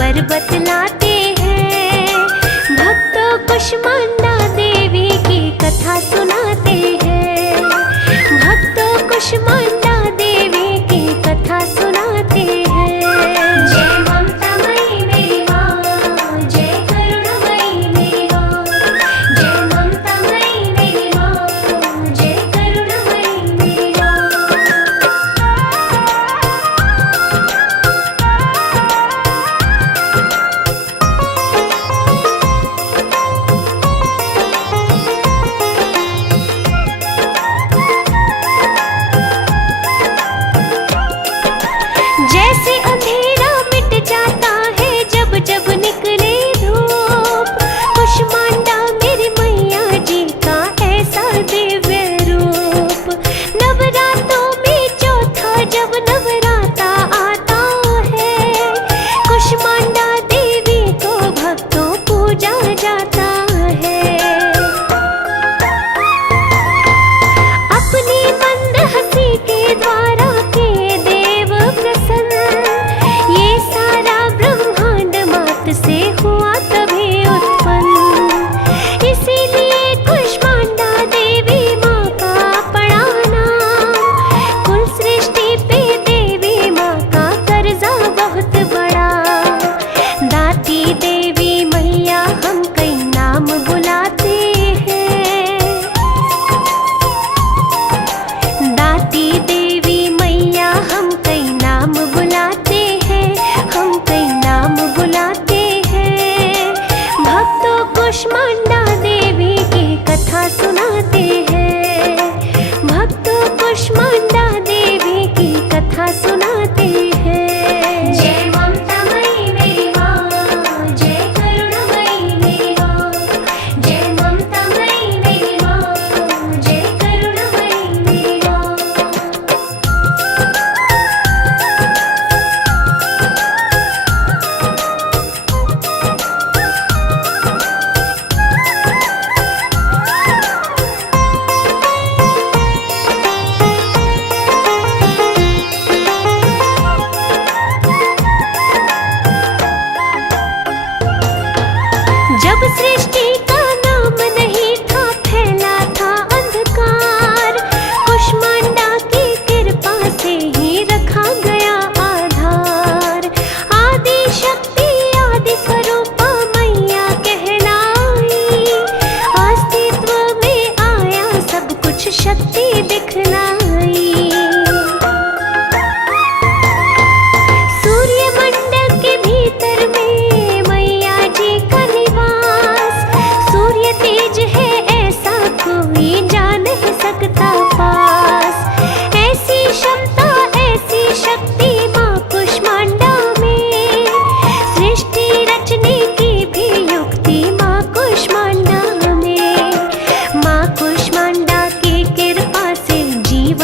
पर बतलाते हैं। भक्तों कुष्मांडा देवी की कथा सुनाते हैं। भक्तों कुष्मांडा देवी की कथा सुनाते हैं। जय ममता मई मेरी माँ, जय करुणामयी मेरी माँ। जय ममता मई मेरी माँ, जय करुणामयी मेरी माँ। जैसे अंधेरा मिट जाता है जब जब निकले धूप, कुष्मांडा मेरी मैया जी का ऐसा दिव्य रूप। नवरात्रों में चौथा जब नवराता आता है, कुष्मांडा देवी को भक्तों पूजा जाता है। अपनी मंद हंसी के द्वारा के देव प्रसन्न, ये सारा ब्रह्मांड मात से हुआ तभी उत्पन्न। इसीलिए कुष्मांडा देवी माँ का पड़ा नाम। कुल सृष्टि पे देवी माँ का कर्जा बहुत बड़ा। दाती देवी मैया हम कई नाम बुलाते हैं। दाती देवी मैया हम कई नाम बुलाते हैं, हम कई नाम बुलाते हैं। भक्तों कुष्मांडा देवी की कथा सुनाते हैं। भक्तों कुष्मांडा देवी की कथा सुनाते हैं। जय ममता मई मेरी माँ, जय करुणामयी मेरी माँ। जय ममता मई मेरी माँ, जय करुणामयी मेरी माँ। जब सृष्टि का नाम नहीं था, फैला था अंधकार, कुष्मांडा की कृपा से ही रखा गया आधार। आदि शक्ति आदि स्वरूपा मैया कहलाई, अस्तित्व में आया सब कुछ शक्ति दिखलाई। सूर्यमंडल के भीतर में मैया जी का निवास। सूर्य तेज है ऐसा कोई जा नहीं सकता पास। ऐसी क्षमता ऐसी शक्ति माँ कुष्मांडा में, सृष्टि रचने की भी युक्ति माँ कुष्मांडा में। माँ कुष्मांडा की कृपा से जीव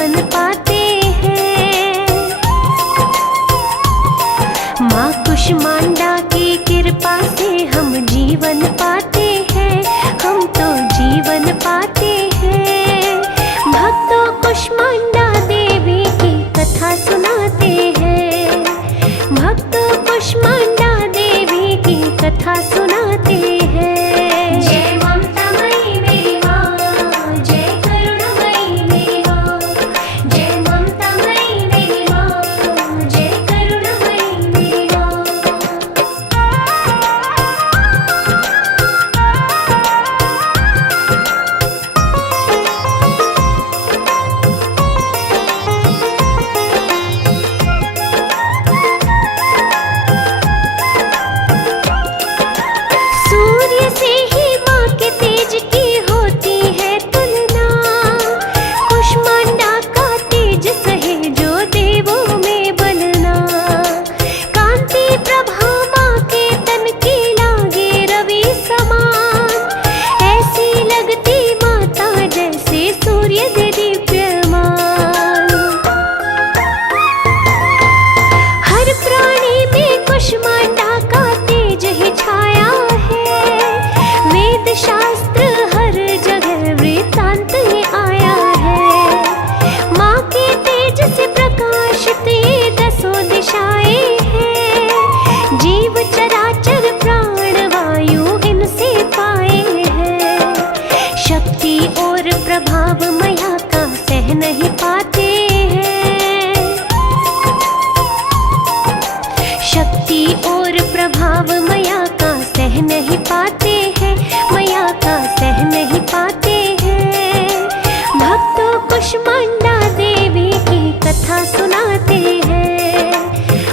नहीं पाते हैं। शक्ति और प्रभाव मैया का सह नहीं पाते हैं, मैया का सह नहीं पाते हैं। भक्तों कुष्मांडा देवी की कथा सुनाते हैं,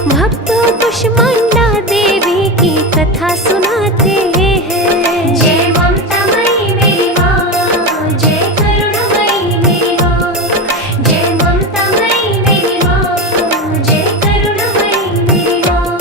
भक्तों कुष्मांडा देवी की कथा सुनाते हैं। जय ममता मई मेरी माँ, जय करुणामयी मेरी माँ, जय ममता मई मेरी माँ, जय करुणामयी मेरी माँ।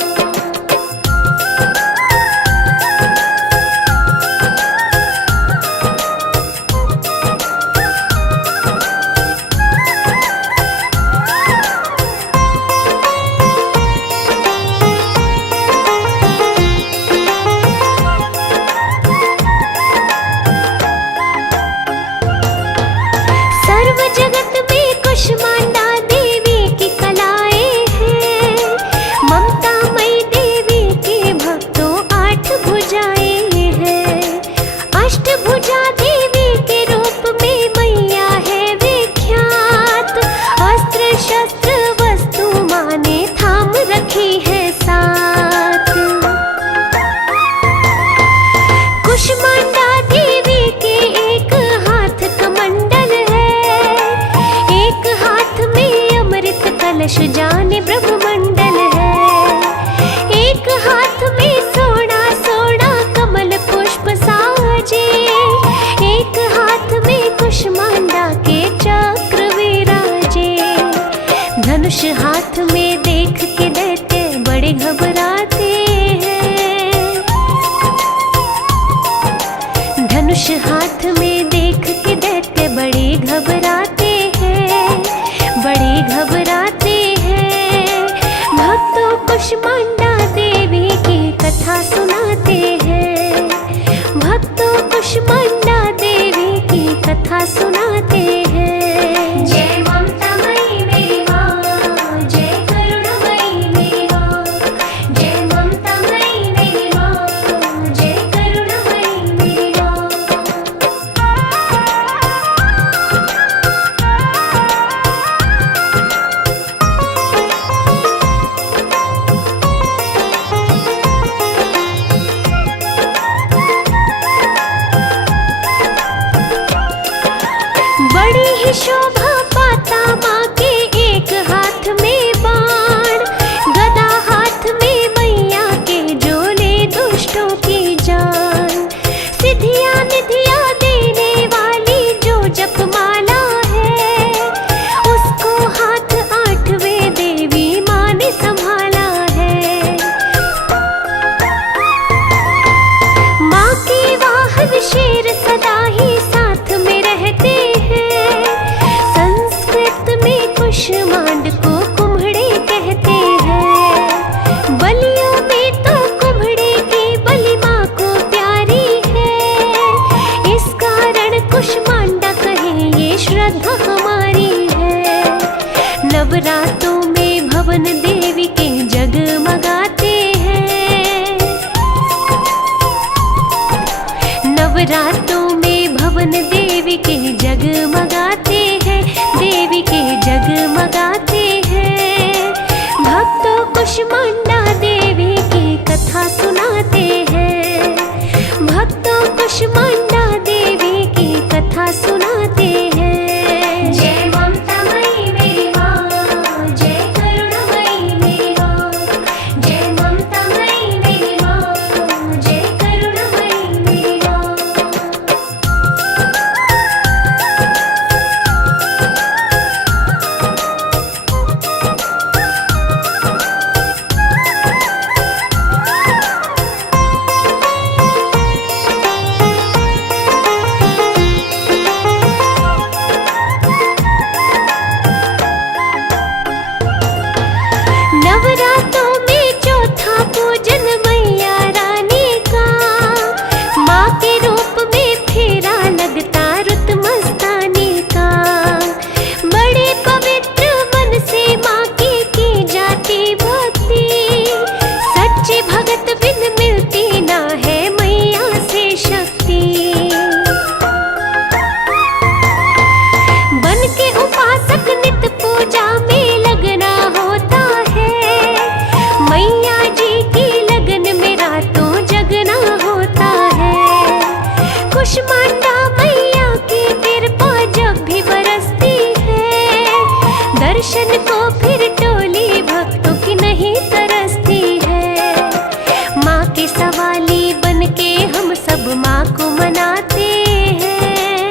सर्व जगत में कुष्मांडा देवी की कलाएं हैं। ममता मई देवी के भक्तों 8 भुजाएं हैं। अष्टभुजा देवी के रूप में मैया है विख्यात। अस्त्र शस्त्र वस्तु माँ ने थाम रखी है साथ। कुष्मांडा देवी के एक हाथ कमंडल है, एक हाथ में अमृत कलश जाने ब्रह्मंडल है। एक हाथ में सोना सोना कमल पुष्प साजे, एक हाथ में कुष्मांडा के चक्र विराजे। धनुष हाथ में देख के दैत्य बड़े घबराते हैं। धनुष हाथ में देख के दैत्य बड़े घबराते हैं, बड़े घबराते हैं। भक्तों कुष्मांडा देवी की कथा सुनाते हैं, भक्तों कुष्मांडा देवी की कथा सुनाते हैं। जय ममता मई मेरी माँ, जय करुणामयी मेरी माँ, जय ममता मई मेरी माँ, जय करुणामयी मेरी माँ। बड़ी ही शोभा पाता माँ के एक हाथ में बाण, गदा हाथ में मैया के जोले दुष्टों की जान। सिद्धियाँ निधियाँ देने वाली जो जपमाला है, उसको हाथ 8वें देवी माँ ने संभाला है। माँ के वाहन शेर सदा ही साथ में रहते हैं। संस्कृत में कुष्मांड को कुम्हड़े कहते हैं। बलियों में तो कुम्हड़े की बलि माँ को प्यारी है। इस कारण कुष्मांडा कहे ये श्रद्धा हमारी है। नवरात्रों में भवन देवी के जगमगाते हैं। नवरात्रों में भवन देवी के जगमगाते हैं, देवी के जगमगाते हैं। भक्तों कुष्मांडा देवी की कथा सुनाते हैं, भक्तों कुष्मांडा देवी की कथा सुनाते हैं। जय ममता मई मेरी माँ, जय करुणामयी मेरी माँ, जय ममता मई मेरी माँ, जय करुणामयी मेरी माँ। दर्शन को फिर टोली भक्तों की नहीं तरसती है। माँ के सवाली बन के हम सब माँ को मनाते हैं।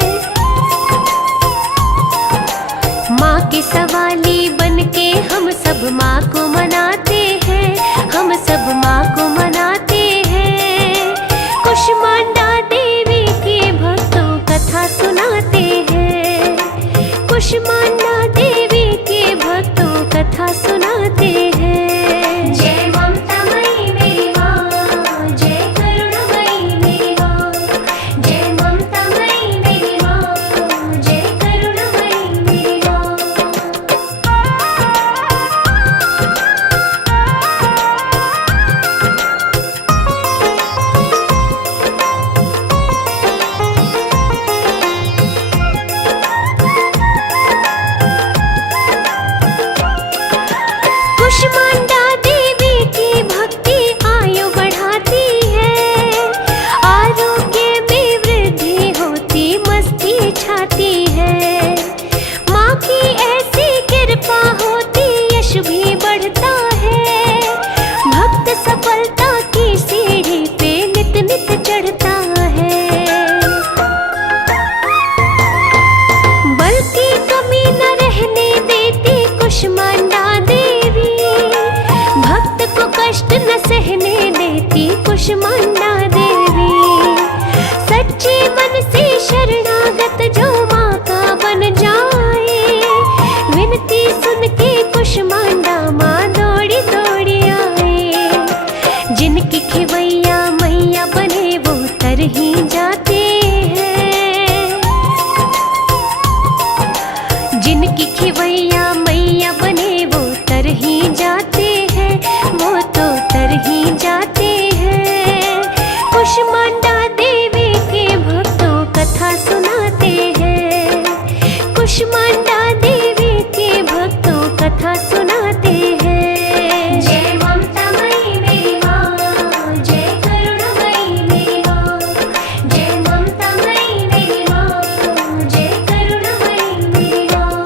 माँ के सवाली बन के हम सब माँ को मनाते हैं, हम सब माँ को मनाते हैं। कुष्मांडा देवी के भक्तों कथा सुनाते हैं। कुष्मांडा देवी के भक्तों कथा सुनाते हैं। जय ममता मई मेरी माँ, जय करुणामयी मेरी माँ। जय ममता मई मेरी माँ, जय करुणामयी मेरी माँ। कुष्मांडा देवी की भक्ति आयु बढ़ाती है। आरोग्य में वृद्धि होती, मस्ती छाती है। माँ की ऐसी कृपा होती, यश भी बढ़ता है। भक्त सफलता की सीढ़ी पे नित नित चढ़ता है। बल की कमी न रहने देती कुष्मांडा देवी। भक्त को कष्ट न सहने देती कुष्मांडा देवी। सच्चे मन से शरणागत जो माँ का बन जाए, विनती सुन के कुष्मांडा माँ दौड़ी दौड़ी आए। जिनकी खिवैया मैया बने वो तर ही जाते हैं। जिनकी खिवैया मैया बने वो तर ही जाते हैं, वो तो तर ही जाते हैं। कुष्मांडा देवी के भक्तों कथा सुनाते हैं। कुष्मांडा देवी के भक्तों कथा सुनाते हैं। जय ममता मई मेरी माँ, जय करुणामयी मेरी माँ। जय ममता मई मेरी माँ, जय करुणामयी मेरी माँ।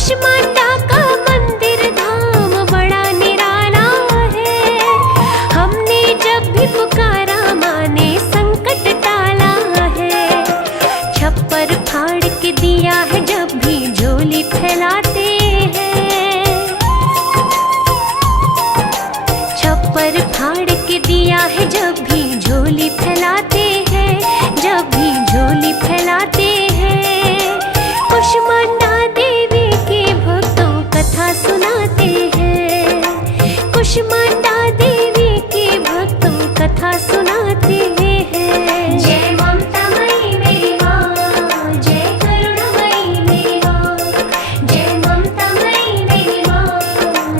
कुष्मांडा का मंदिर धाम बड़ा निराला है। हमने जब भी पुकारा माँ ने संकट टाला है। छप्पर फाड़ के दिया है जब भी झोली फैलाते हैं। छप्पर फाड़ के दिया है जब भी झोली फैलाते हैं, जब भी झोली फैलाते हैं। कुष्मांडा देवी के भक्तों कथा सुनाते हैं। कुष्मांडा देवी के भक्तों कथा सुनाते हैं। जय ममता मई मेरी माँ, जय करुणामयी मेरी माँ। जय ममता मई मेरी माँ,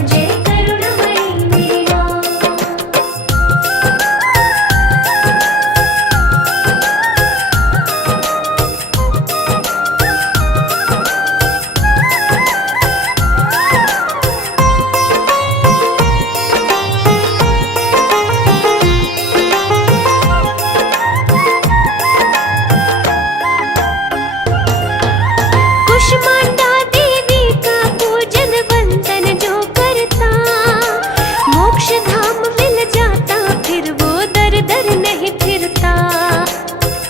जय करुणामयी मेरी माँ। कुष्मांडा देवी का पूजन वंदन जो करता, मोक्ष धाम मिल जाता, फिर वो दर दर नहीं फिरता।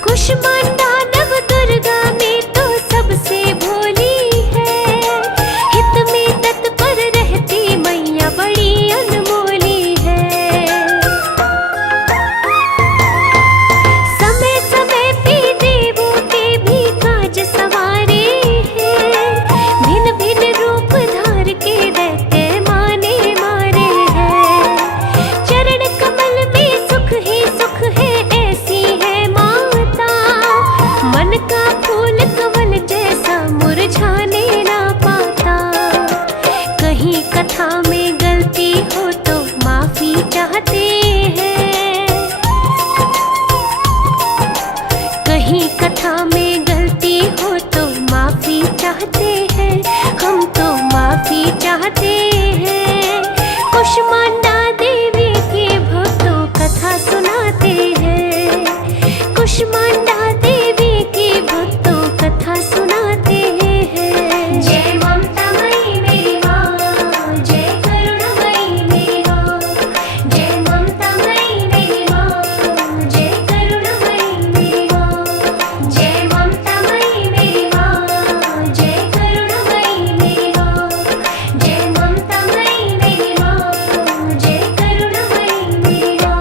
कुष्मांडा नव दुर्गा में तो सबसे भोली है। हित में तत्पर रहती मैया बड़ी अनमोली है। समय समय पे देवों के भी काज सवारे हैं। भिन्न भिन्न रूप धार के दैत्य माने मारे हैं। चरण कमल में सुख ही सुख है, ऐसी है माता। मन का फूल कमल जैसा मुरझाने ना पाता। कहीं कथा में गलती हो तो माफी चाहते हैं। कहीं कथा में गलती हो तो माफी चाहते हैं, हम तो माफी चाहते हैं। कुष्मांडा देवी के भक्तों कथा सुनाते हैं। कुष्मांडा देवी के भक्तों कथा सुनाते हैं। जय ममता मई मेरी माँ, जय करुणामयी मेरी माँ। जय ममता मई मेरी माँ, जय करुणामयी मेरी माँ। जय ममता मई मेरी माँ, जय करुणामयी मेरी माँ। जय ममता मई मेरी माँ, जय करुणामयी मेरी माँ।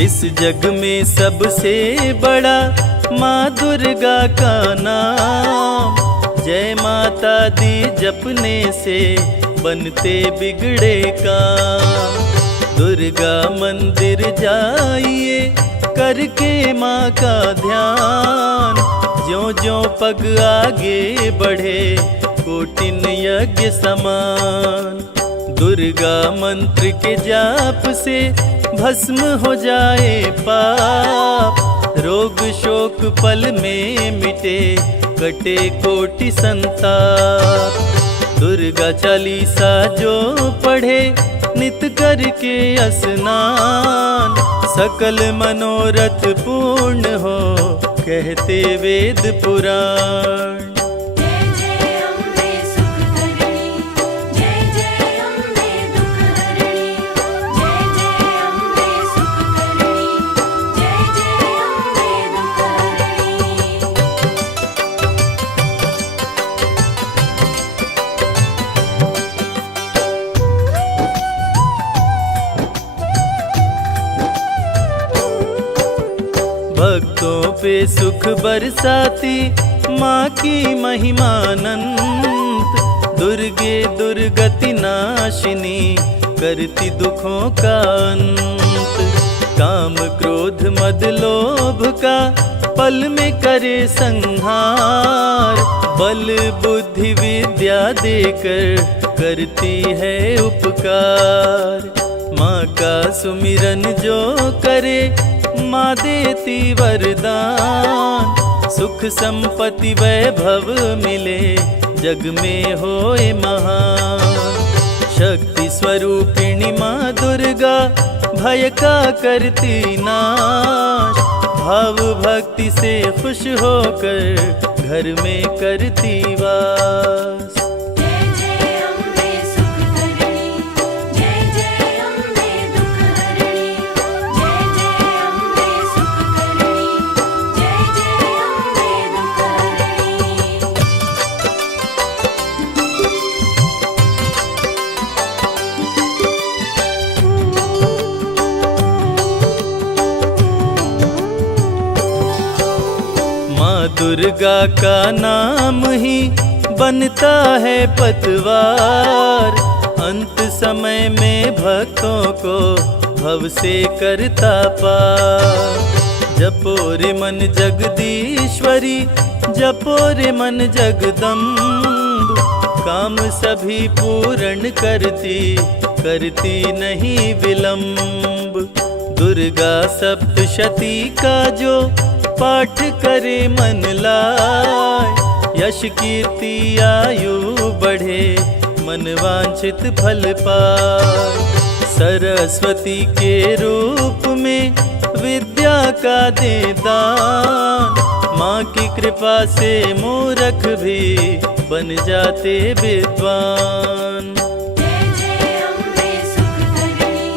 इस जग में सबसे बड़ा माँ दुर्गा का नाम। जय माता दी जपने से बनते बिगड़े काम। दुर्गा मंदिर जाइए करके माँ का ध्यान। ज्यों ज्यों पग आगे बढ़े कोटिन यज्ञ समान। दुर्गा मंत्र के जाप से भस्म हो जाए पाप। रोग शोक पल में मिटे कटे कोटि संताप। दुर्गा चालीसा जो पढ़े नित करके स्नान। सकल मनोरथ पूर्ण हो कहते वेद पुराण। भक्तों पे सुख बरसाती माँ की महिमानंत। दुर्गे दुर्गति नाशिनी करती दुखों का अंत। काम क्रोध मद लोभ का पल में करे संहार। बल बुद्धि विद्या देकर करती है उपकार। माँ का सुमिरन जो करे माँ देती वरदान। सुख संपत्ति वैभव मिले जग में होए महान। शक्ति स्वरूपिणी माँ दुर्गा भय का करती नाश। भाव भक्ति से खुश होकर घर में करती वास। जय जय अम्बे सुख करणी, जय जय अम्बे दुख हरणी। जय जय अम्बे सुख करणी, जय जय अम्बे दुख हरणी। माँ दुर्गा का नाम ही बनता है पतवार। अंत समय में भक्तों को भव से करता पार। जपो रे मन जगदीश्वरी, जपो रे मन जगदम्ब। काम सभी पूर्ण करती नहीं विलंब। दुर्गा सप्तशती का जो पाठ करे मन लाए। यश कीर्ति आयु बढ़े मन वांछित फल पाए। सरस्वती के रूप में विद्या का दे दान। माँ की कृपा से मूर्ख भी बन जाते विद्वान। जय जय अम्बे सुख करणी,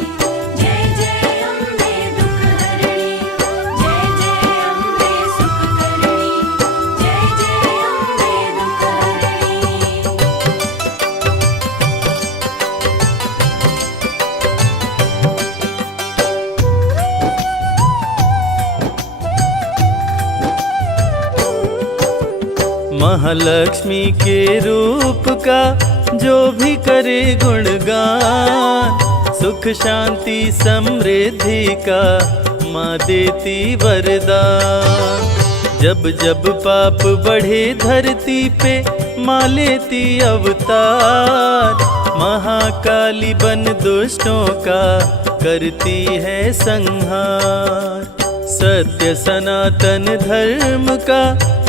जय जय अम्बे दुख हरणी। जय जय अम्बे सुख करणी, जय जय अम्बे दुख हरणी। महालक्ष्मी के रूप का जो भी करे गुणगान। सुख शांति समृद्धि का माँ देती वरदान। जब जब पाप बढ़े धरती पे माँ लेती अवतार। महाकाली बन दुष्टों का करती है संहार। सत्य सनातन धर्म का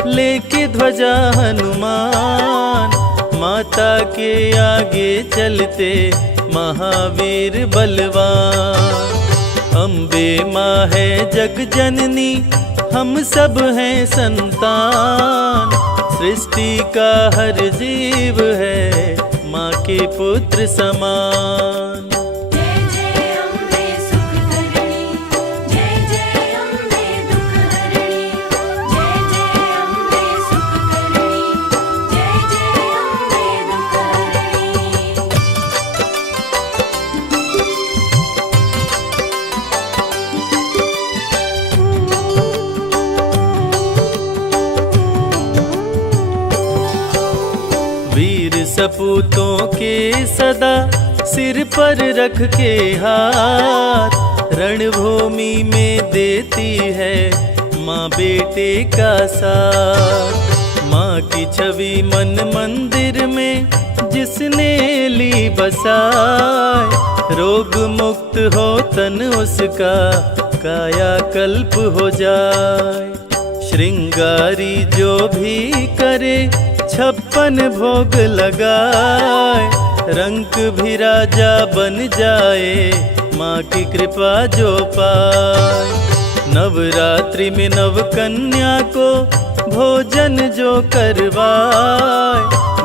लेके ध्वजा हनुमान। माता के आगे चलते महावीर बलवान। अम्बे माँ है जग जननी, हम सब हैं संतान। सृष्टि का हर जीव है माँ के पुत्र समान। जय जय अम्बे सुख करणी, जय जय अम्बे दुख हरणी। जय जय अम्बे सुख करणी, जय जय अम्बे दुख हरणी। वीर सपूतों के सदा सिर पर रख के हाथ। रणभूमि में देती है माँ बेटे का साथ। माँ की छवि मन मंदिर में जिसने ली बसाए। रोग मुक्त हो तन उसका काया कल्प हो जाए। श्रृंगारी जो भी करे 56 भोग लगाए। रंक भी राजा बन जाए माँ की कृपा जो पाए। नवरात्रि में नव कन्या को भोजन जो करवाए।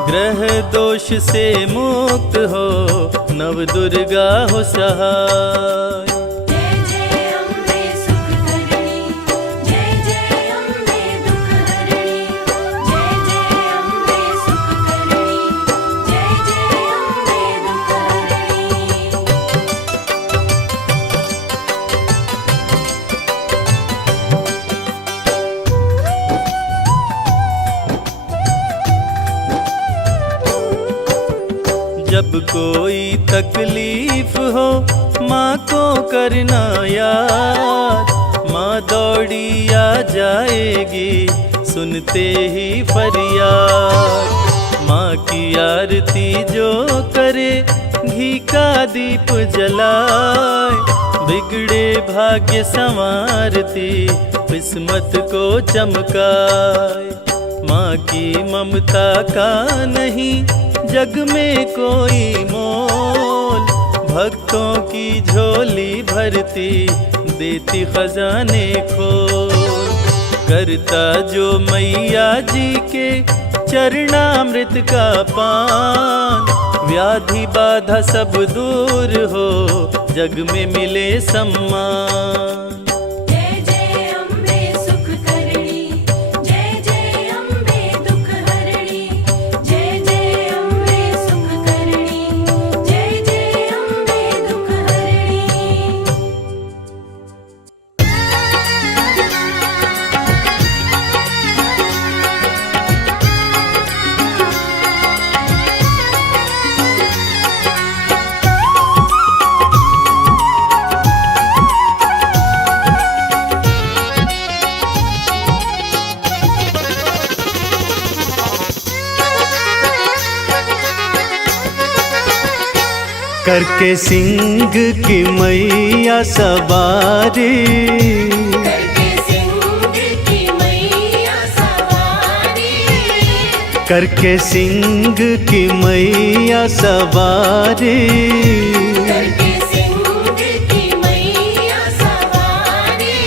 ग्रह दोष से मुक्त हो नव दुर्गा हो सहाय। जय जय अम्बे सुख करणी, जय जय अम्बे दुख हरणी। जय जय अम्बे सुख करणी, जय जय अम्बे दुख हरणी। जब कोई तकलीफ हो माँ को करना याद। माँ दौड़ी आ जाएगी सुनते ही फरियाद। माँ की आरती जो करे घी का दीप जलाए, बिगड़े भाग्य संवारती किस्मत को चमकाए। माँ की ममता का नहीं जग में कोई मोल, भक्तों की झोली भरती देती खजाने खोल। करता जो मैया जी के चरणामृत का पान, व्याधि बाधा सब दूर हो जग में मिले सम्मान। जय जय अम्बे सुख करणी, जय जय अम्बे दुख हरणी, जय जय अम्बे सुख करणी, जय जय अम्बे दुख हरणी। करके सिंह की मैया सवारी, करके सिंह की मैया सवारी, करके सिंह की मैया सवारी। करके सिंह की मैया सवारी,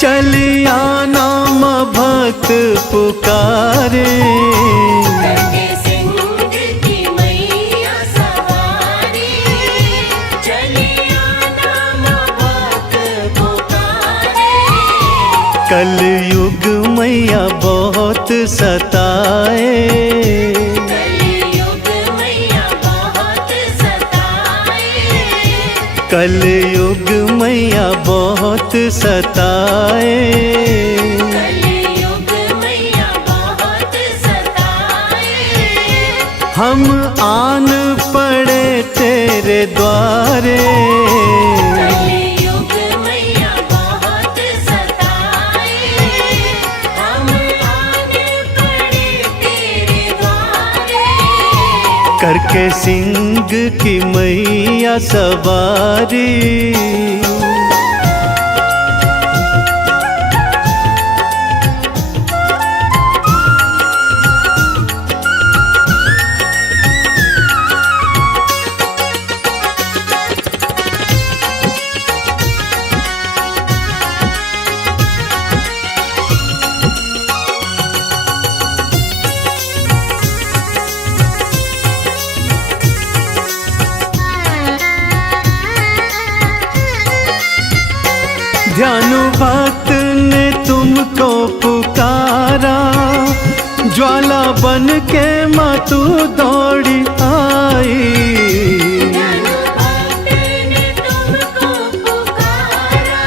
चलिया नाम भक्त पुकारे, करके सिंह की मैया सवारी, चलिया नाम भक्त पुकारे। कलयुग मैया बहुत सताए, कलयुग मैया बहुत सताए, कलयुग मैया बहुत सताए। कलयुग मैया बहुत सताए। हम आन पड़े तेरे द्वारे, कलयुग मैया बहुत सताए। हम आने पड़े तेरे द्वारे, करके सिंह की मैया सवारी। ध्यानु भक्त ने तुमको पुकारा, ज्वाला बन के माँ तू दौड़ी आई। ज्ञानु भक्त ने तुमको पुकारा,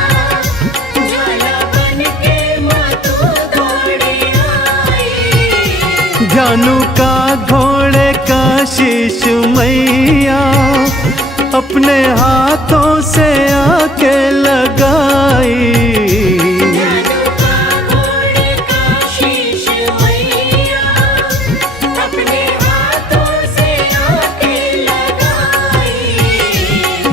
ज्वाला बन के माँ तू दौड़ी आई। ध्यानु का घोड़े का शीश मैया अपने हाथों से आके लगाई। ज्ञानु का घोड़े का शीश मैया अपने हाथों से आके लगाई।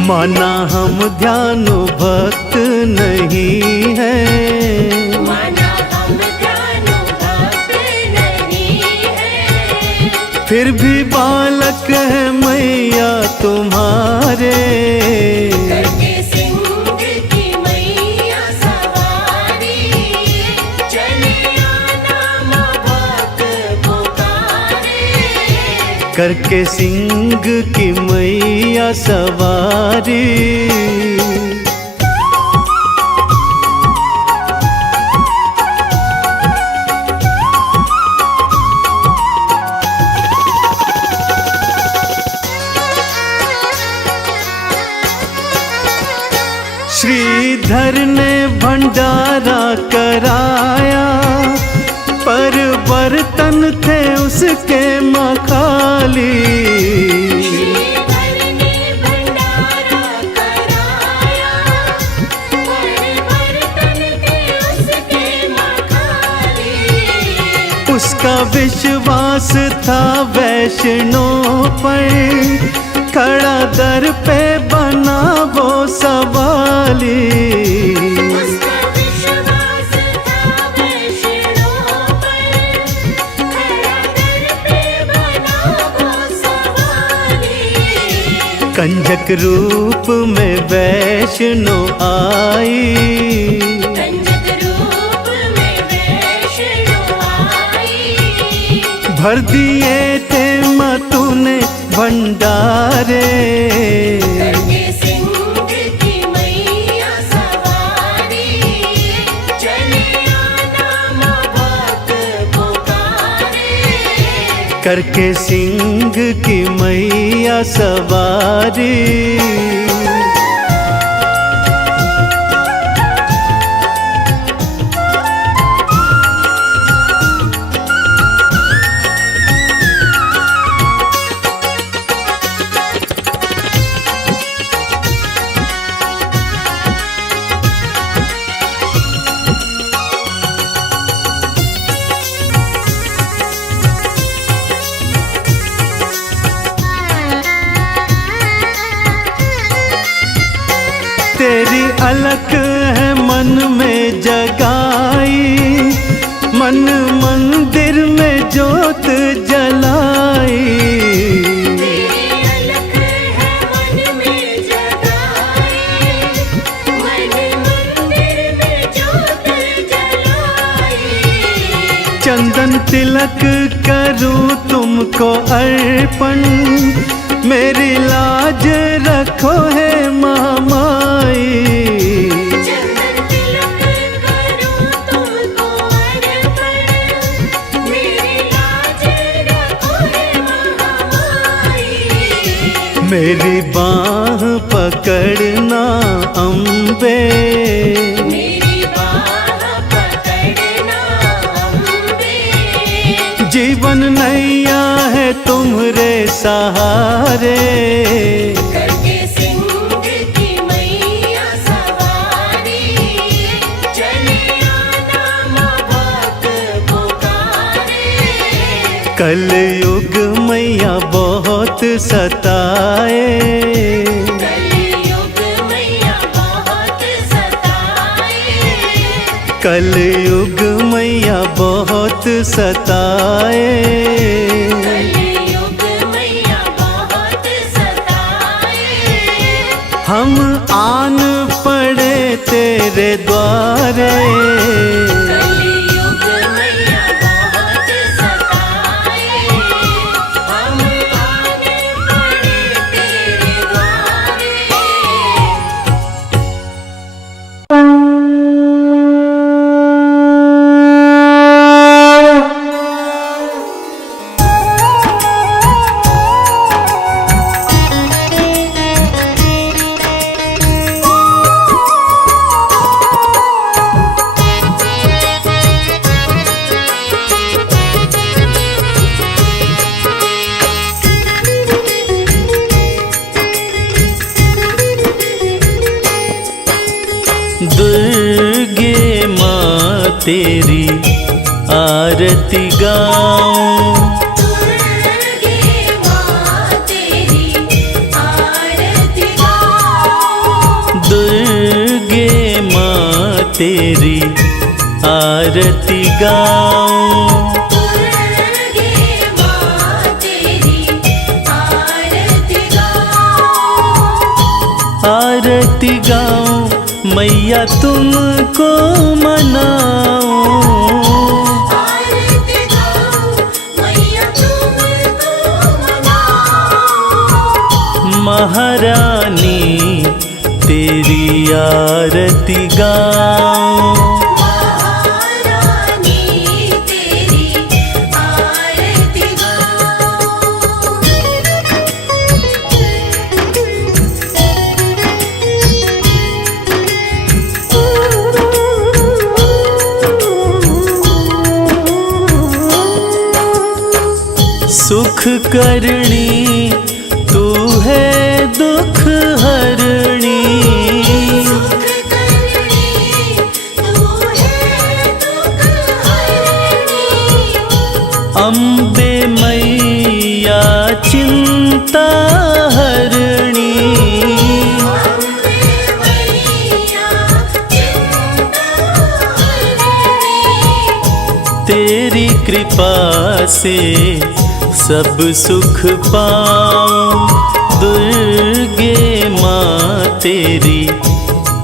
माना हम ध्यानु भक्त नहीं है, माना हम ज्ञानु भक्त नहीं है, फिर भी बालक है मैया तुम्हारे। करके सिंह की मैया सवारी, चलिया नाम भक्त पुकारे। करके सिंह की मैया सवारी। श्रीधर ने भंडारा कराया, पर बर्तन थे उसके मखाली। श्रीधर ने भंडारा कराया, पर बर्तन विश्वास था वैष्णव पर, खड़ा दर पे बना वो सवाली। उसका विश्वास था वैष्णव पर, खड़ा दर पे बना वो सवाली। कंजक रूप में वैष्णव आई, कंजक रूप में वैष्णव आई। भर दिए थे मतू ने भंडारे, करके सिंह की मैया सवारी। चले आना माँ बात पुकारे, करके सिंह की मैया सवारी। तेरी अलख है मन में जगाई, मन मंदिर में जोत जलाई। तेरी अलख है मन में जगाई, मन मंदिर में जोत जलाई। चंदन तिलक करूं तुमको अर्पण, मेरी लाज रखो है महामाई। चंदन तिलक करूं तुमको अर्पण, मेरी लाज रखो है महामाई। मेरी बाह पकड़ना अम्बे, मेरी बाह पकड़ना अम्बे। जीवन नैया है तुम्हारे सहारे। करके सिंह की मैया सवारी। चले आना माँ बात पुकारे, कलयुग मैया बहुत सताए, कलयुग मैया बहुत सताए। कलयुग मैया बहुत सताए। कलयुग मैया बहुत सताए। हम आन पड़े तेरे द्वारे, कलयुग मैया बहुत सताए। हम आने पड़े तेरे द्वारे। दुर्गे माँ तेरी आरती गाऊं, दुर्गे माँ तेरी आरती गाऊं। दुर्गे माँ तेरी आरती गाऊं। दुर्गे माँ तेरी आरती गाऊं। आरती गाऊं मैया तुमको मनाऊं, आरती गाऊं मैया तुमको मनाऊं। महारानी तेरी आरती गाऊं। महारानी तेरी आरती गाऊं। सुख करणी तू है दुख हरणी, सुख करणी तू है दुख हरणी। से सब सुख पाऊं। दुर्गे माँ तेरी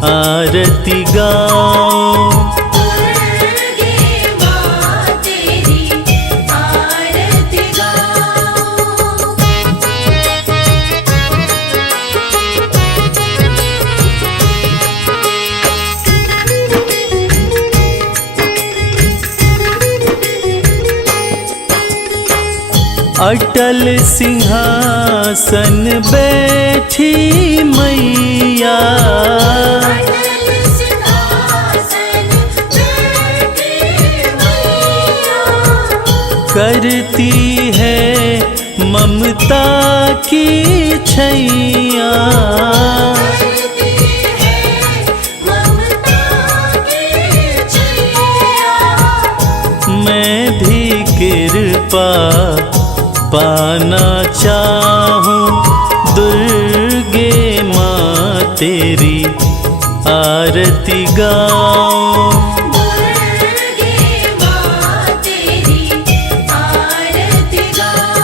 आरती गाऊं। दुर्गे माँ तेरी आरती गाऊं। अटल सिंहासन बैठी मैया, अटल सिंहासन बैठी मैया, करती है ममता की छैया। करती है ममता की छैया। मैं भी कृपा पाना चाहूं। दुर्गे माँ तेरी आरती गाऊं। दुर्गे माँ तेरी आरती गाऊं।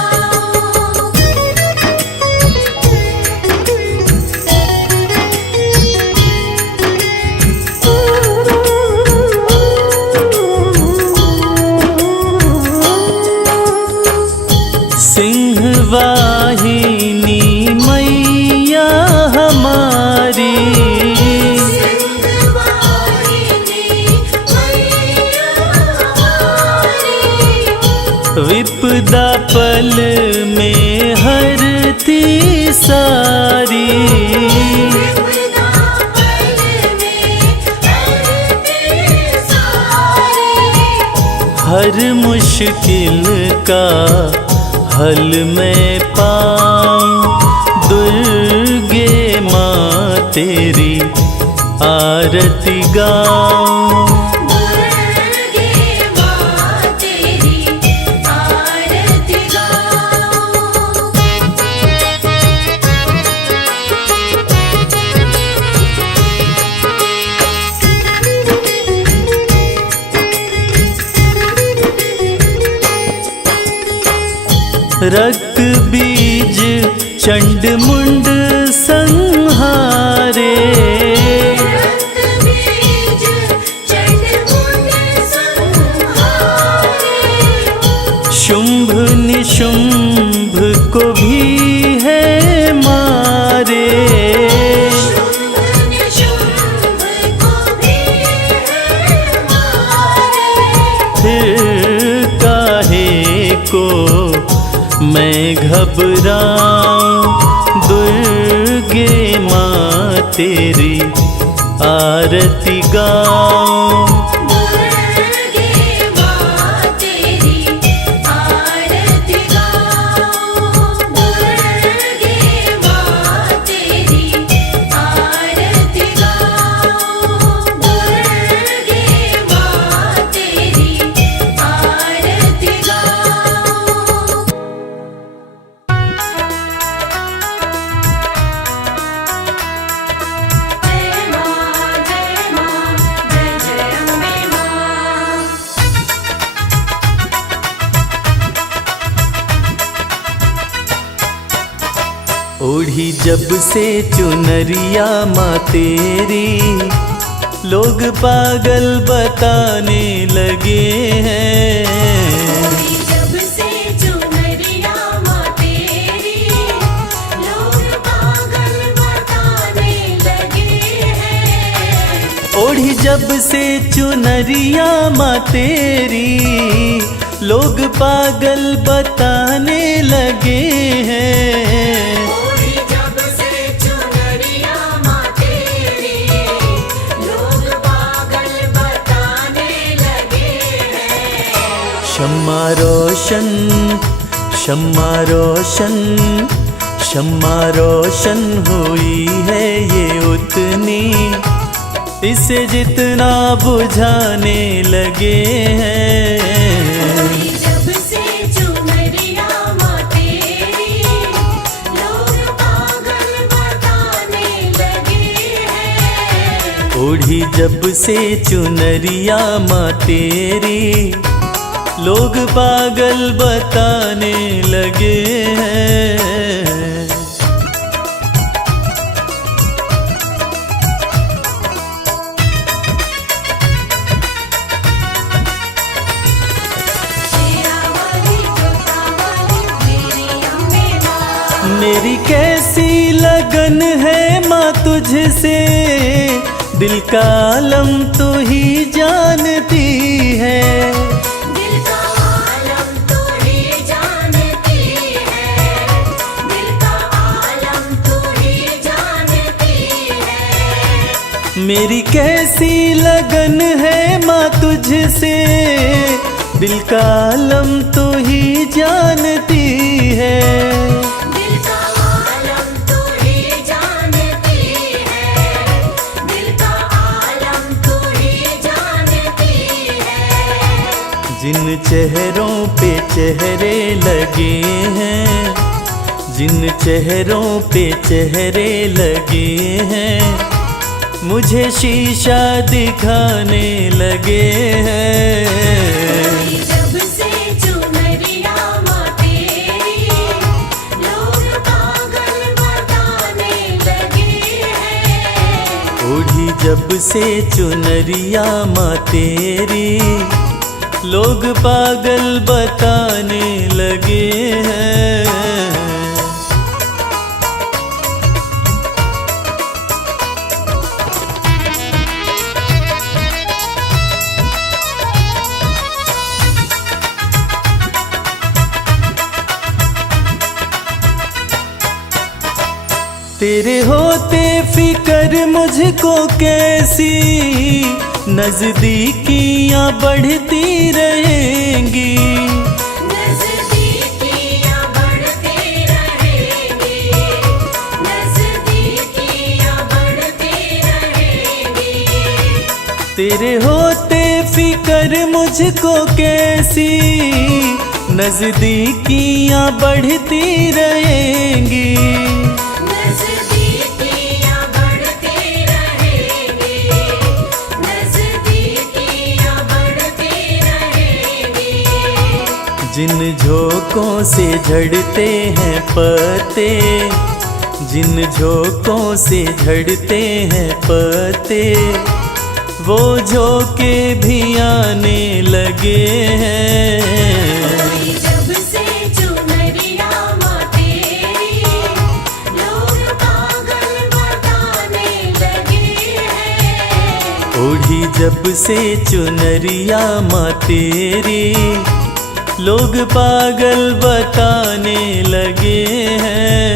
सिंहवाहिनी मैया हमारी, विपदा पल में हरती सारी। हर मुश्किल का हल मैं पाऊं। दुर्गे माँ तेरी आरती गाऊं। दुर्गे माँ तेरी आरती गाऊं। रक्त बीज चंड मुंड संहारे, बीज चंड मुंड संहारे। शुंभ निशुंभ को भी है मारे। शुंभ निशुंभ को भी है मारे। फिर काहे को मैं घबराऊं। दुर्गे माँ तेरी आरती गाऊं। दुर्गे माँ तेरी आरती गाऊं। दुर्गे माँ तेरी आरती गाऊं। दुर्गे माँ तेरी आरती गाऊं। जय माँ जय जय अम्बे माँ। ओढ़ी जब से चुनरिया माँ तेरी, लोग पागल बताने लगे हैं। जब से चुनरिया माँ तेरी, लोग पागल बताने लगे हैं। ओढ़ी जब से चुनरिया माँ तेरी, लोग पागल बताने लगे हैं। ओढ़ी जब से चुनरिया माँ तेरी, लोग पागल बताने लगे हैं। शम्मा रोशन शम्मा रोशन शम्मा रोशन हुई है ये उतनी, इसे जितना बुझाने लगे हैं। जब से चुनरिया माँ तेरी, लोग पागल बताने लगे हैं। ओढ़ी जब से चुनरिया माँ तेरी, लोग पागल बताने लगे हैं। मेरी कैसी लगन है माँ तुझसे, दिल का आलम तू ही जानती है। दिल का आलम तू ही जानती है, दिल का आलम तू ही जानती है। मेरी कैसी लगन है माँ तुझसे, दिल का आलम तू ही जानती है। दिल का आलम तू ही जानती है, दिल का आलम तू ही जानती है। जिन चेहरों पे चेहरे लगे हैं, जिन चेहरों पे चेहरे लगे हैं, मुझे शीशा दिखाने लगे हैं। जब से चुनरिया माँ तेरी, लोग पागल बताने लगे हैं। ओढ़ी जब से चुनरिया माँ तेरी, लोग पागल बताने लगे हैं। तेरे होते फिकर मुझको कैसी, नजदीकियां बढ़ती रहेंगी। नजदीकियां बढ़ती रहेंगी, नजदीकियां बढ़ती रहेंगी। तेरे होते फिकर मुझको कैसी, नजदीकियां बढ़ती रहेंगी। नजदीकियां बढ़ती रहेंगी, नजदीकियां बढ़ती रहेंगी। जिन झोंकों से झड़ते हैं पत्ते, जिन झोंकों से झड़ते हैं पत्ते, वो झोंके भी आने लगे हैं। जब से चुनरिया माँ तेरी, लोग पागल बताने लगे हैं। ओढ़ी जब से चुनरिया माँ तेरी, लोग पागल बताने लगे हैं।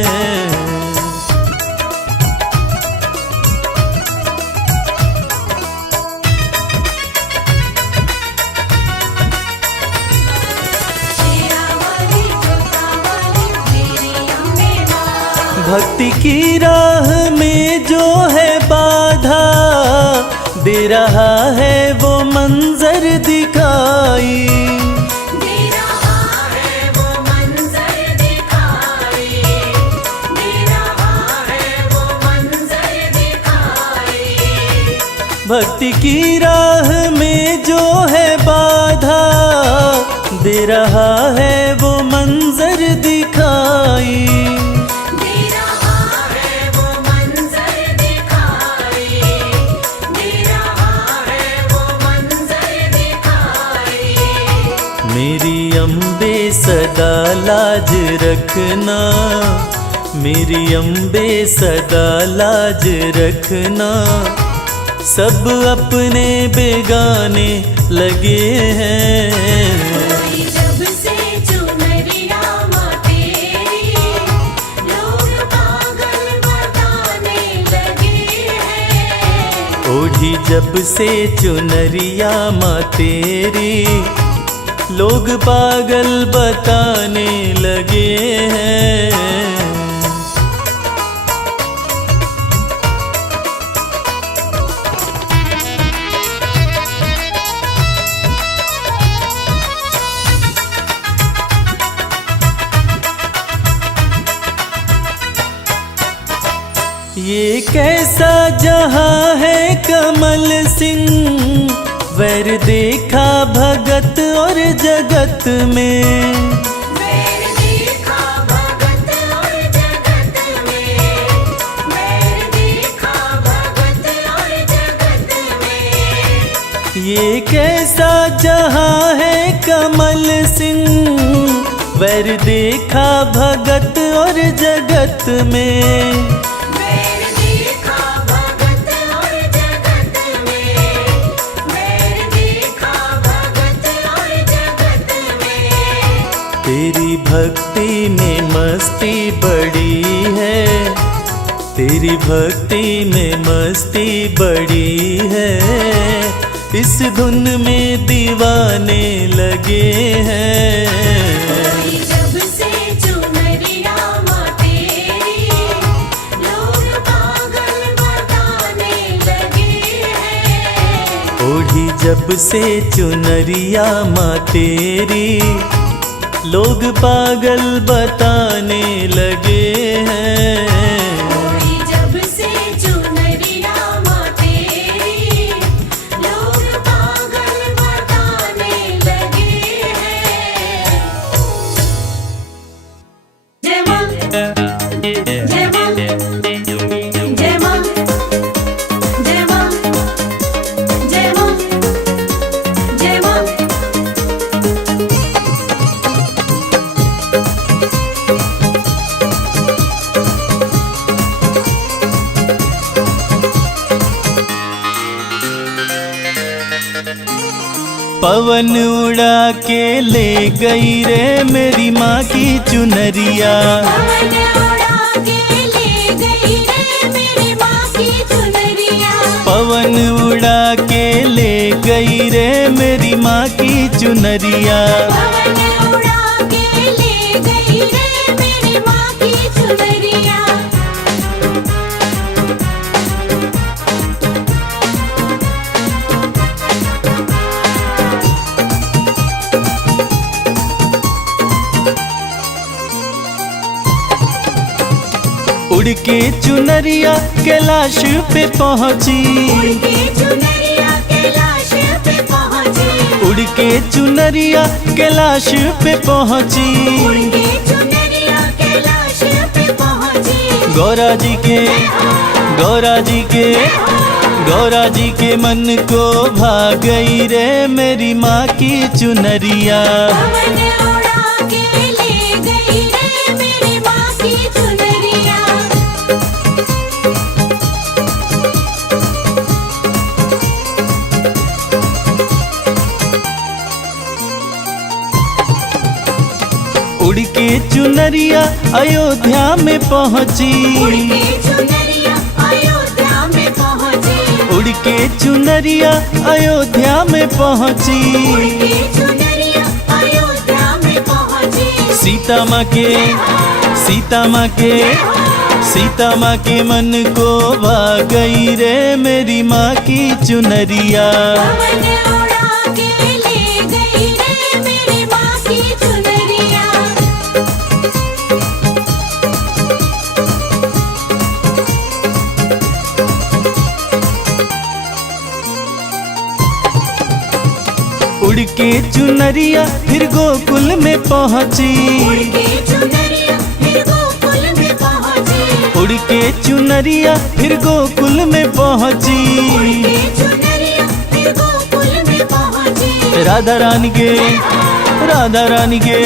भक्ति की राह में जो है बाधा, दे रहा है वो मंजर दिखाई। दे रहा है वो मंजर दिखाई, दे रहा है वो मंजर दिखाई। भक्ति की राह में जो है बाधा, दे रहा है वो मंजर दिखाई। दे रहा है वो मंजर दिखाई, दे रहा है वो मंजर दिखाई। मेरी अम्बे सदा लाज रखना, मेरी अम्बे सदा लाज रखना, सब अपने बेगाने लगे हैं। जब से चुनरिया माँ तेरी, लोग पागल बताने लगे हैं। ओढ़ी जब से चुनरिया माँ तेरी, लोग पागल बताने लगे हैं। ये कैसा जहां है कमल सिंह, वैर देखा भगत और जगत में, वैर देखा भगत और जगत में, वैर देखा भगत और जगत में। ये कैसा जहां है कमल सिंह, वैर देखा भगत और जगत में। वैर देखा भगत और जगत में, वैर देखा भगत और जगत में। तेरी भक्ति में मस्ती बड़ी है, तेरी भक्ति में मस्ती बड़ी है, इस धुन में दीवाने लगे हैं। जब से चुनरिया माँ तेरी, लोग पागल बताने लगे हैं। ओढ़ी जब से चुनरिया माँ तेरी, लोग पागल बताने लगे हैं। ओढ़ी जब से चुनरिया माँ तेरी, लोग पागल बताने लगे हैं। जय माँ, जय माँ, जय माँ, जय माँ, जय माँ, जय माँ। पवन उड़ा के ले गई रे मेरी माँ की चुनरिया, पवन उड़ा के ले गई रे मेरी माँ की चुनरिया। पवन उड़ा के ले गई रे मेरी माँ की चुनरिया। पवन उड़ा के ले गई रे मेरी माँ की चुनरिया। उड़ के चुनरिया कैलाश पे पहुँची, उड़ के चुनरिया कैलाश पे पहुँची। उड़ के चुनरिया कैलाश पे पहुँची। उड़ के चुनरिया कैलाश पे पहुँची। गौरा जी के, गौरा जी के, गौरा जी के मन को भा गई रे मेरी माँ की चुनरिया। पवन उड़ा के ले गई रे मेरी माँ की चुनरिया। उड़ के चुनरिया अयोध्या में पहुँची, उड़ के चुनरिया अयोध्या में पहुँची। उड़ के चुनरिया अयोध्या में पहुँची। उड़ के चुनरिया अयोध्या में पहुँची। सीता माँ के, सीता माँ के, सीता माँ के मन को भा गई रे मेरी माँ की चुनरिया। पवन उड़ा के ले गई रे मेरी माँ की चुनरिया। उड़ के चुनरिया फिर गोकुल में पहुँची, उड़ के चुनरिया फिर गोकुल में पहुँची। उड़ के चुनरिया फिर गोकुल में पहुँची। उड़ के चुनरिया फिर गोकुल में पहुँची। राधा रानी के, राधा रानी के,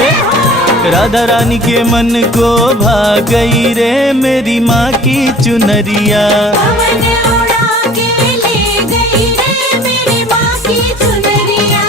राधा रानी के मन को भा गई रे मेरी माँ की चुनरिया। पवन उड़ा के ले गई रे मेरी माँ की चुनरिया।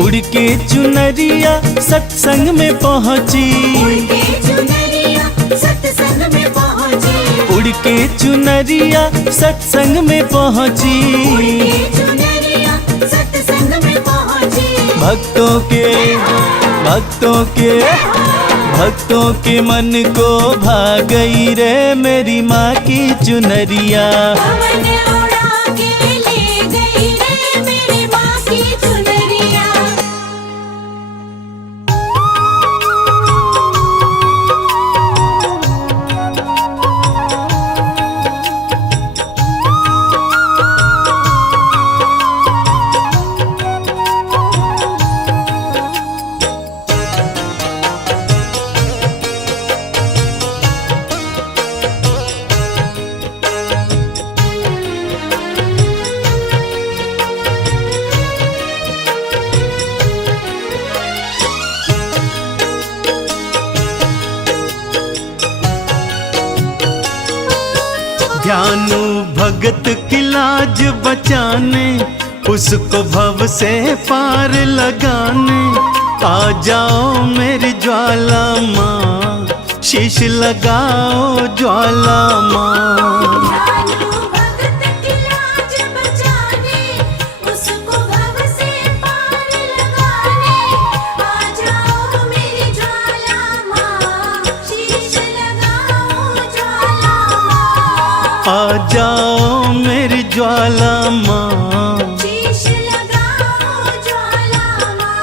उड़ के चुनरिया सत्संग में पहुँची, उड़ के चुनरिया सत्संग में पहुँची। उड़ के चुनरिया सत्संग में पहुँची। उड़ के चुनरिया सत्संग में पहुँची। भक्तों के, भक्तों के, भक्तों के मन को भा गई रे मेरी माँ की चुनरिया। पवन उड़ा के ले गई रे मेरी माँ की चुनरिया। भगत की लाज बचाने, उसको भव से पार लगाने। आ जाओ मेरी ज्वाला माँ, शीश लगाओ ज्वाला माँ। दयालु भगत की लाज बचाने, उसको भव से पार लगाने। आ जाओ मेरी ज्वाला माँ, शीश लगाओ ज्वाला माँ। आ जाओ मेरी ज्वाला माँ, शीश लगाओ ज्वाला माँ।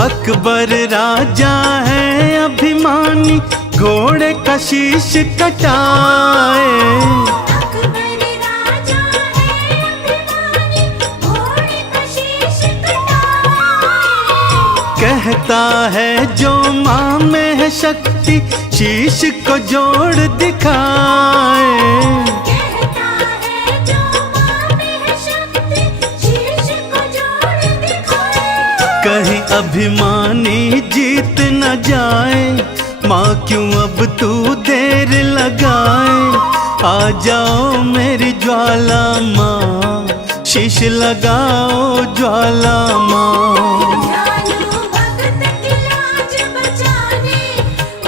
अकबर राजा है अभिमानी, घोड़े का शीश कटाए। अकबर राजा है अभिमानी, घोड़े का शीश कटाए। कहता है जो माँ में है शक्ति, शीश को जोड़ दिखाए। कहता है जो माँ में है शक्ति, शीश को जोड़ दिखाए। कहीं अभिमानी जीत न जाए, माँ क्यों अब तू देर लगाए। आ जाओ मेरी ज्वाला माँ, शीश लगाओ ज्वाला माँ। दयालु भगत की लाज बचाने,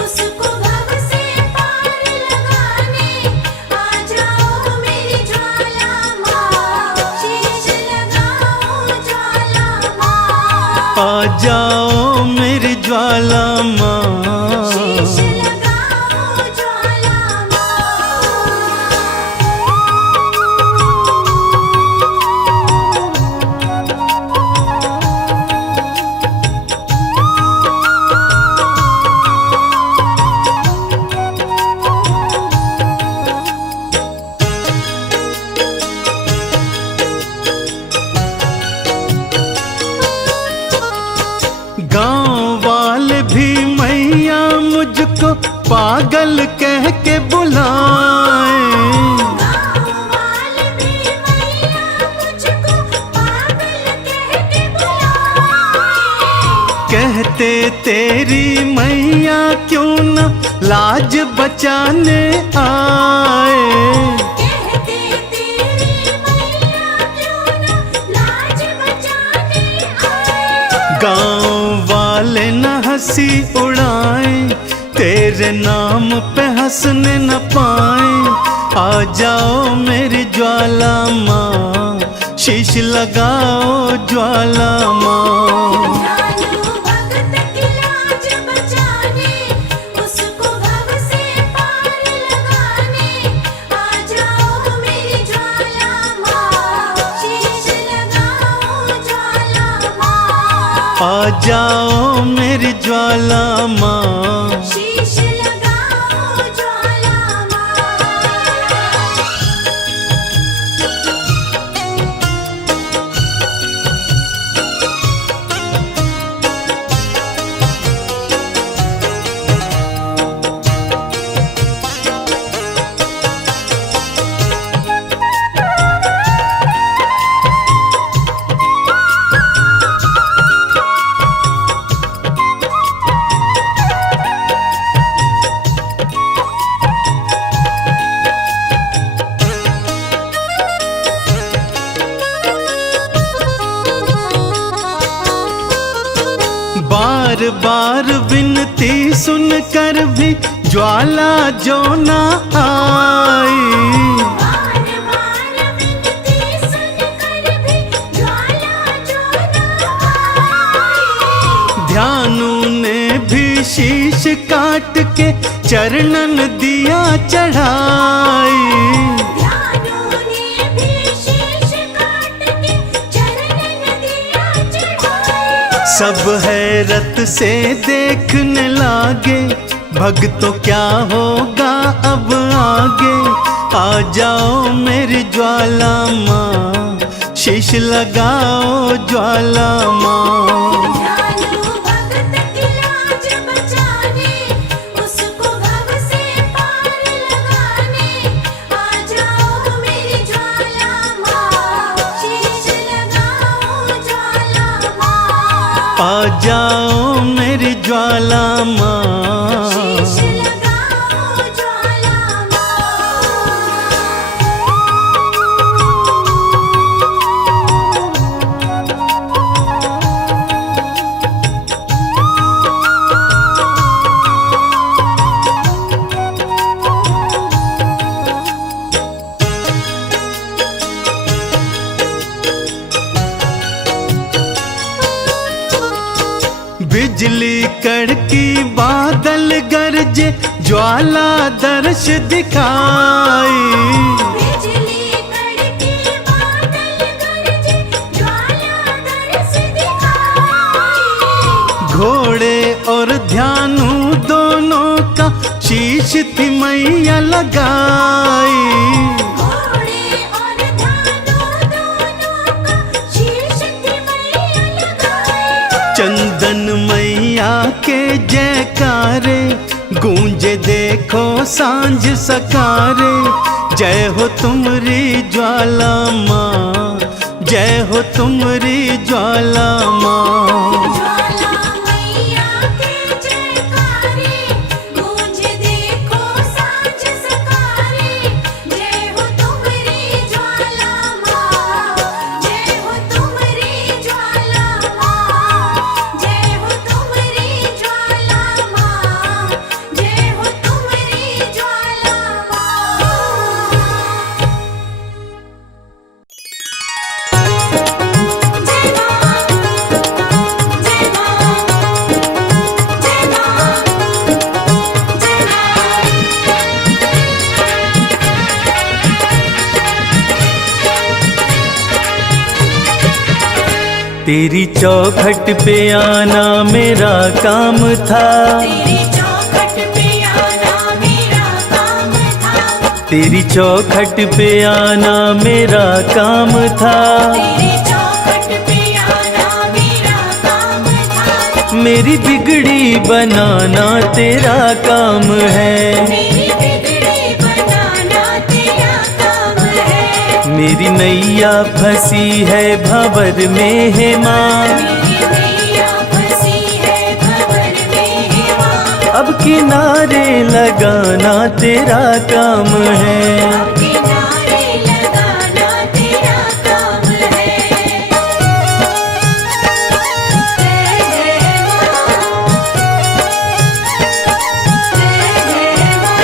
उसको भव से पार लगाने। आ जाओ मेरी ज्वाला माँ, शीश लगाओ ज्वाला माँ। आ जाओ मेरी ज्वाला माँ, शीश लगाओ ज्वाला माँ। गांव वाले भी मैया मुझको पागल कह के बुलाए। गाँव वाले भी मैया मुझको पागल कह के बुलाए। कहते तेरी मैया क्यों न लाज बचाने आए। कहते तेरी मैया क्यों न लाज बचाने आए। गांव वाले न हंसी उड़ाए, तेरे नाम पे हंसने न पाए। आ जाओ मेरी ज्वाला माँ, शीश लगाओ ज्वाला माँ। दयालु भगत की लाज बचाने, उसको भव से पार लगाने। आ जाओ मेरी ज्वाला माँ, शीश लगाओ ज्वाला माँ। आ जाओ मेरी ज्वाला माँ, शीश लगाओ ज्वाला माँ। बार बार विनती सुनकर भी ज्वाला जो न आई। बार बार विनती सुनकर भी ज्वाला जो न आई। ध्यानु ने भी शीश काट के चरणन दिया चढ़ाई। ध्यानु ने भी शीश काट के चरणन दिया चढ़ाई। सब हैरत से देखने लागे, भक्तों क्या होगा अब आगे। आ जाओ मेरी ज्वाला माँ, शीश लगाओ ज्वाला माँ। जानो भगत की लाज बचाने, उसको भव से पार लगाने। आ जाओ मेरी ज्वाला माँ, शीश लगाओ ज्वाला माँ। आ जाओ मेरी ज्वाला माँ, शीश लगाओ ज्वाला बिजली कड़की बादल गरजे, ज्वाला दर्श दिखाई। बिजली कड़की बादल गरजे, ज्वाला दर्श दिखाई। घोड़े और ध्यानु दोनों का शीश थी मैया लगाई। घोड़े और ध्यानु दोनों का शीश थी मैया लगाई। चंदन मैया के जयकारे गूंजे देखो सांझ सकारे। जय हो तुमरी ज्वाला माँ, जय हो तुमरी ज्वाला माँ। ज्वाला मैया के जयकारे, गूंजे देखो सांझ सकारे। जय हो तुमरी ज्वाला माँ, जय हो तुमरी ज्वाला माँ। जय हो तुमरी ज्वाला माँ, जय हो तुमरी ज्वाला माँ। जय माँ, जय माँ, जय माँ, जय माँ। तेरी चौखट पे आना मेरा काम था, तेरी चौखट पे आना मेरा काम था। तेरी चौखट पे आना मेरा काम था। तेरी चौखट पे आना मेरा काम था। मेरी बिगड़ी बनाना तेरा काम है। मेरी बिगड़ी बनाना तेरा काम है। मेरी नैया फंसी है भंवर में है माँ, मेरी नैया फंसी है भंवर में है माँ। अब किनारे लगाना तेरा काम है। अब किनारे लगाना तेरा काम है। जय जय माँ, जय जय माँ।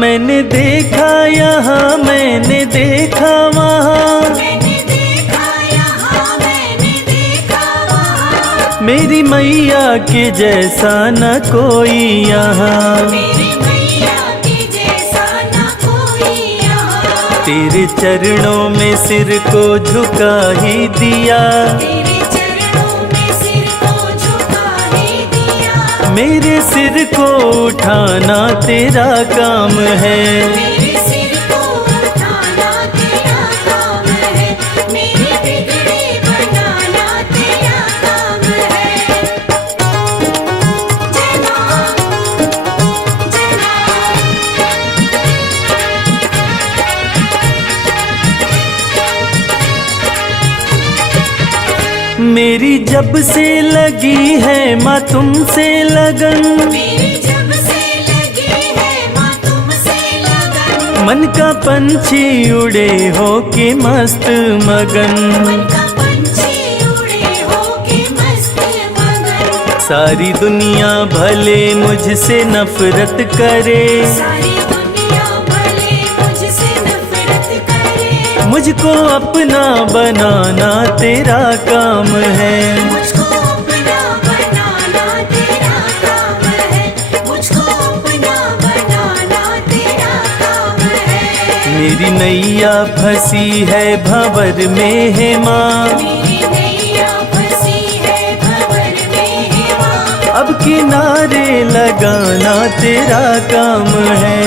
मैंने देखा यहाँ, मैंने देखा वहाँ, मैंने देखा यहाँ, मैंने देखा वहाँ। मेरी मैया के जैसा न कोई यहाँ। मेरी मैया के जैसा न कोई यहाँ। तेरे चरणों में सिर को झुका ही दिया, तेरे चरणों में सिर को झुका ही दिया। मेरे सिर को उठाना तेरा काम है। मेरे सिर को उठाना तेरा काम है। मेरी बिगड़ी बनाना तेरा काम है। जय माँ, जय माँ। मेरी जब से लगी है माँ तुमसे लगन, मेरी जब से लगी है माँ तुमसे लगन। मन का पंछी उड़े हो के मस्त मगन। मन का पंछी उड़े हो के मस्त मगन। सारी दुनिया भले मुझसे नफरत करे, सारी दुनिया भले मुझसे नफरत करे। मुझको अपना बनाना तेरा काम है। मुझको अपना बनाना तेरा काम है। मुझको अपना बनाना तेरा काम मेरी नैया फंसी है भंवर में है माँ, मेरी नैया फंसी है भंवर में है माँ। अब किनारे लगाना तेरा काम है,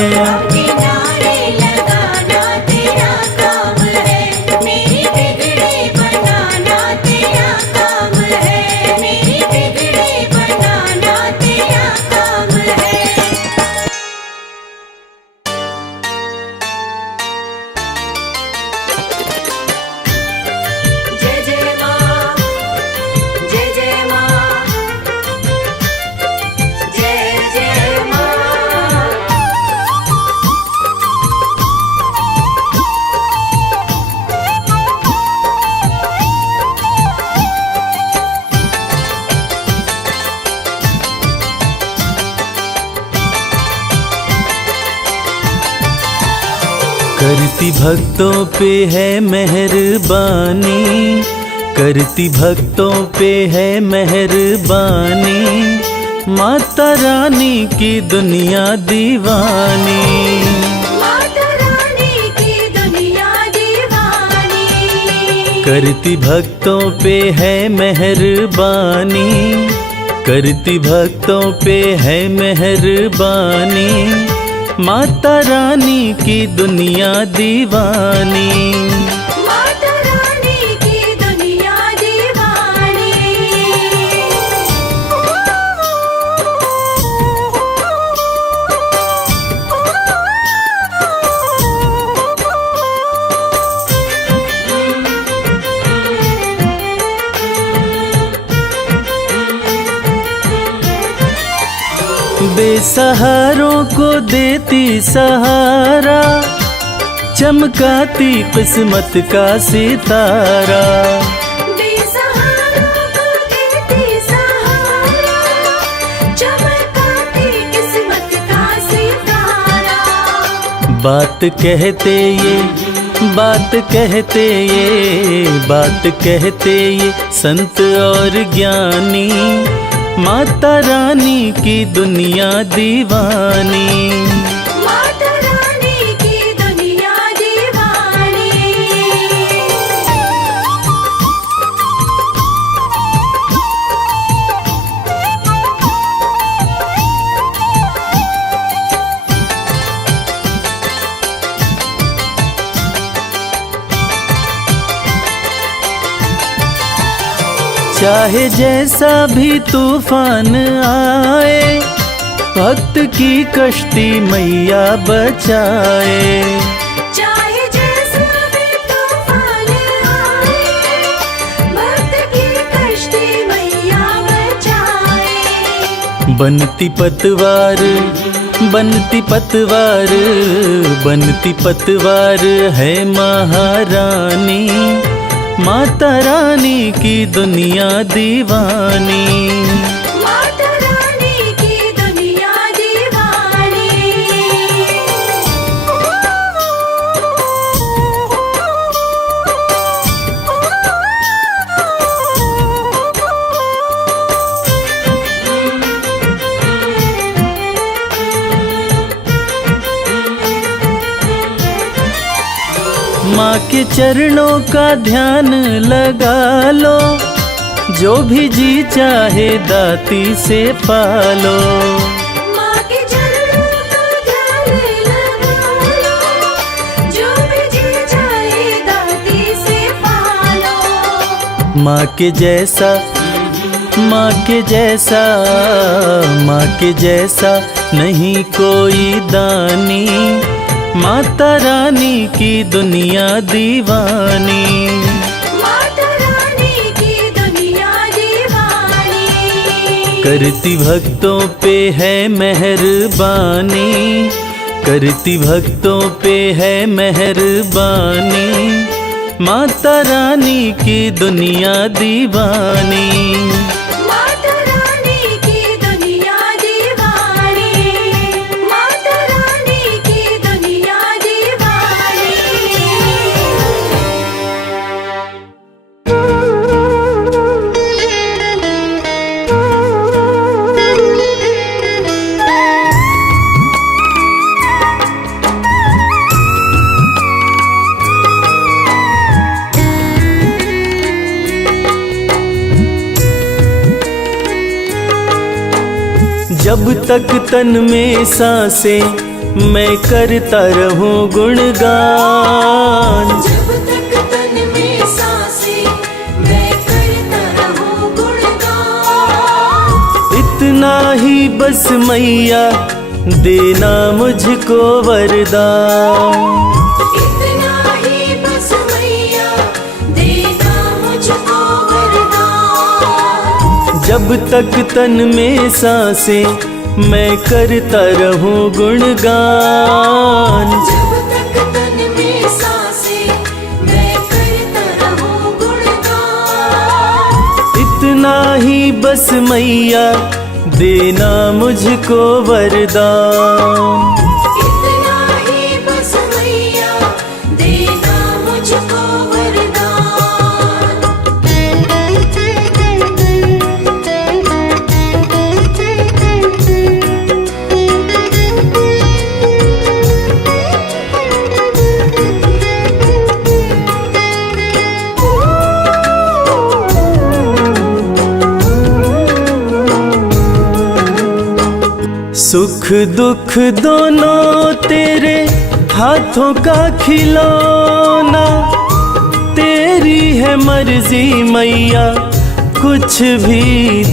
किनारे लगाना तेरा काम है, मेरी बिगड़ी बनाना तेरा काम है, मेरी बिगड़ी बनाना तेरा काम है। जय जय माँ, जय जय माँ, जय जय माँ। करती भक्तों पे है मेहरबानी, करती भक्तों पे है मेहरबानी, माता रानी की दुनिया दीवानी। माता रानी की दुनिया दीवानी। करती भक्तों पे है मेहरबानी, करती भक्तों पे है मेहरबानी, माता रानी की दुनिया दीवानी। माता रानी की दुनिया दीवानी। बेसहारों को देती सहारा, चमकाती किस्मत का सितारा। बेसहारों को देती सहारा, चमकाती किस्मत का सितारा। बात कहते ये, बात कहते ये, बात कहते ये संत और ज्ञानी, माता रानी की दुनिया दीवानी। माता रानी की दुनिया दीवानी। चाहे जैसा भी तूफान आए, भक्त की कश्ती मैया बचाए। चाहे जैसा भी तूफान आए, भक्त की कश्ती मैया बचाए। बनती पतवार, बनती पतवार, बनती पतवार है महारानी, माता रानी की दुनिया दीवानी। माता रानी की दुनिया दीवानी। माँ के चरणों का ध्यान लगा लो, जो भी जी चाहे दाती से पालो। माँ के चरणों का ध्यान लगा लो, जो भी जी चाहे दाती से पालो। माँ के जैसा, माँ के जैसा, माँ के जैसा नहीं कोई दानी, माता रानी की दुनिया दीवानी। माता रानी की दुनिया दीवानी। करती भक्तों पे है मेहरबानी, करती भक्तों पे है मेहरबानी, माता रानी की दुनिया दीवानी। माता रानी की दुनिया दीवानी। माता रानी की दुनिया दीवानी। जब तक तन में सांसें मैं करता रहूं गुणगान। जब तक तन में सांसें मैं करता रहूं गुणगान। इतना ही बस मैया देना मुझको वरदान। इतना ही बस मैया देना मुझको वरदान। जब तक तन में सांसें मैं करता रहूं गुणगान। जब तक तन में सांसें मैं करता रहूं गुणगान। इतना ही बस मैया देना मुझको वरदान। इतना ही बस मैया देना मुझको वरदान। सुख दुख दोनों तेरे हाथों का खिलौना। तेरी है मर्जी मैया कुछ भी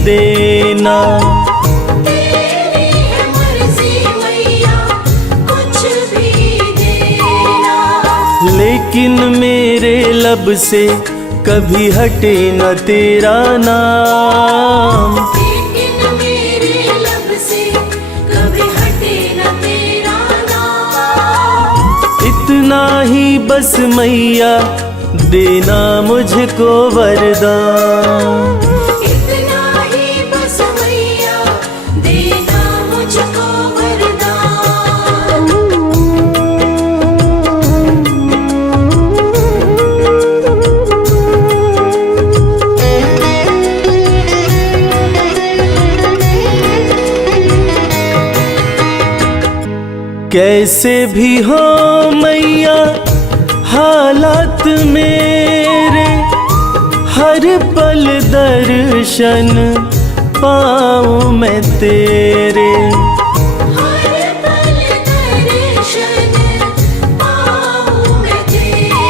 देना। तेरी है मर्जी मैया कुछ भी देना। लेकिन मेरे लब से कभी हटे न तेरा नाम। लेकिन मेरे लब से कभी हटे न तेरा नाम। इतना ही बस मैया देना मुझको वरदान। इतना ही बस मैया देना मुझको वरदान। कैसे भी हो मैया हालात मेरे, हर पल दर्शन पाऊं मैं तेरे। हर पल दर्शन पाऊं मैं तेरे।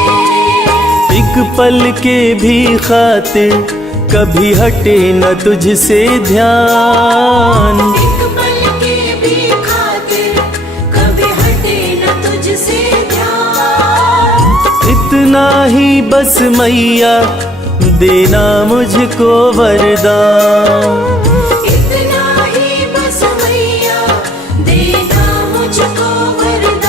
एक पल के भी खातिर कभी हटे न तुझसे ध्यान। एक पल के भी खातिर कभी हटे न तुझसे ध्यान। इतना ही बस मैया देना मुझको वरदान। इतना ही बस मैया देना मुझको वरदान।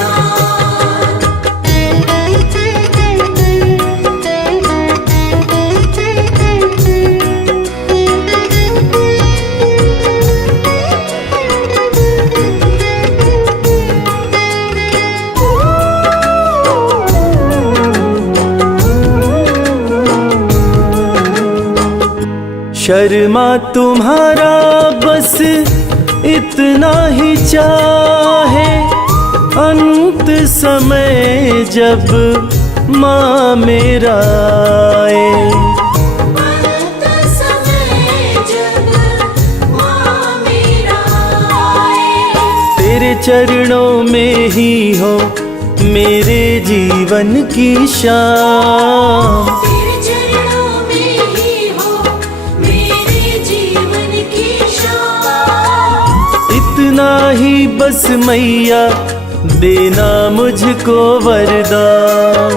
शर्मा तुम्हारा बस इतना ही चाहे, अंत समय जब माँ मेरा आए। अंत समय जब माँ मेरा आए। तेरे चरणों में ही हो मेरे जीवन की शाम। तेरे चरणों में ही हो मेरे जीवन की शाम। इतना ही बस मैया देना मुझको वरदान।